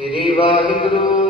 ਸ੍ਰੀ ਵਾਹਿਗੁਰੂ।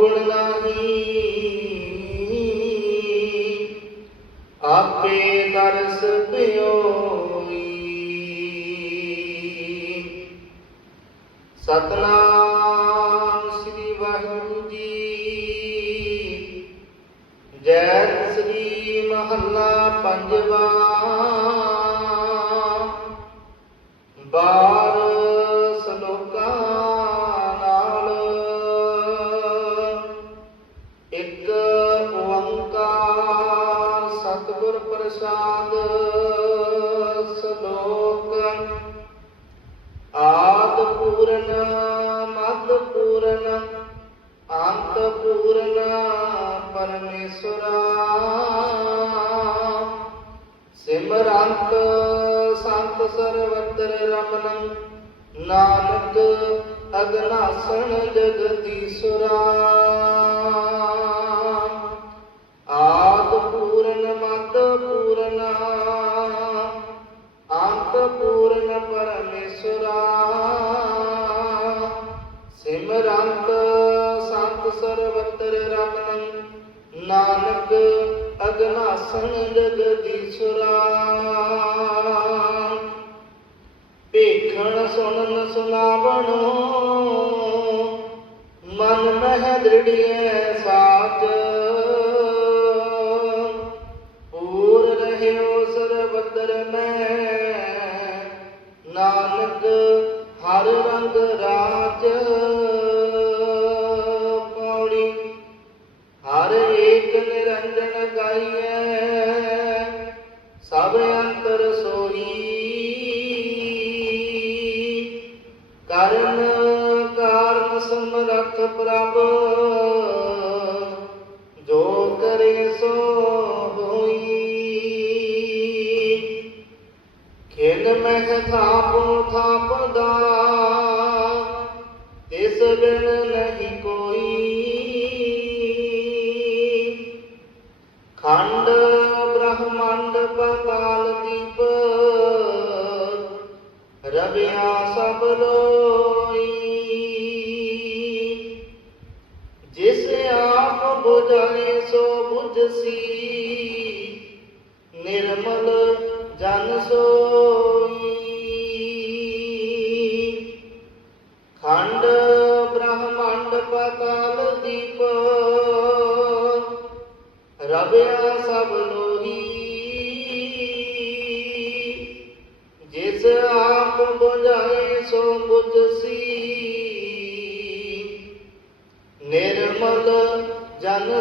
ਗੁਣ ਨਹੀਂ। ਆਪੇ ਦਰਸ ਪਿਓਈ ਸਤਨਾਮ ਸ੍ਰੀ ਵਾਹਿਗੁਰੂ ਜੀ। ਜੈ ਸ੍ਰੀ ਮਹੱਲਾ ਪੰਜਵਾ। ਬਾਰ ਇੱਕ ਓੰਕਾਰ ਸਤਿਗੁਰ ਪ੍ਰਸਾਦ ਸ਼ਲੋਕ ਆਦ ਪੂਰਨ, ਮਦ ਪੂਰਨ, ਅੰਤ ਪੂਰਨ ਪਰਮੇਸ਼ਰਾ। ਸਿਮਰੰਤ ਸੰਤ ਸਰਵਤਰ ਰਮਨ, ਨਾਨਕ ਅਗਨਾਸਣ ਜਗਦੀਸ਼ਰਾ ਆਦ ਪੂਰਨ ਮਦ ਪੂਰਨ, ਅੰਤ ਪੂਰਨ ਪਰਮੇਸ਼ਰਾ। ਸਿਮਰੰਤ ਸੰਤ ਸਰਵਤਰ ਰਮਨ, ਨਾਨਕ ਅਗਨਾਸਨ ਜਗਦੀਸ਼ਰਾ ਸੁਣਨ ਸੁਨਾਵਣ ਮਨ ਮਹਿ ਦ੍ਰਿੜੀਐ ਸਾਚ। ਪੂਰ ਰਹਿਓ ਸਰਬਤਰ ਮੈਂ। ਨਾਨਕ ਹਰ ਰੰਗ ਰਾਜ। ਪੌੜੀ ਹਰ ਏਕ ਨਿਰੰਜਨ ਗਾਈਐ। ਸਭ ਅੰਤਰ ਸੋਈ। ਕਰਨ ਕਾਰਨ ਸਮਰੱਥ ਪ੍ਰਭ। ਜੋ ਕਰੇ ਸੋ ਹੋਈ। ਖੇਲ ਮਹਿ ਥਾਪੋ ਥਾਪਦਾ, ਤਿਸ ਬਿਨ ਨਹੀਂ ਕੋਈ। ਖੰਡ ਬ੍ਰਹਮੰਡ ਪਤਾਲ ਦੀਪ, ਰਵਿਆ ਸਭ ਲੋਈ ਆਪ ਬੁਝਾਏ ਸੋ। ਬੁਝਸੀ ਨਿਰਮਲ ਜਨ ਸੋਈ। ਖੰਡ ਬ੍ਰਹਮੰਡ ਪਤਾਲ ਦੀਪ। ਰਵਿਆ ਸਭ ਲੋਈ ਜਿਸ ਆਪ ਬੁਝਾਏ ਸੋ ਬੁਝਸੀ ਨਿਰਮਲ ਜਨ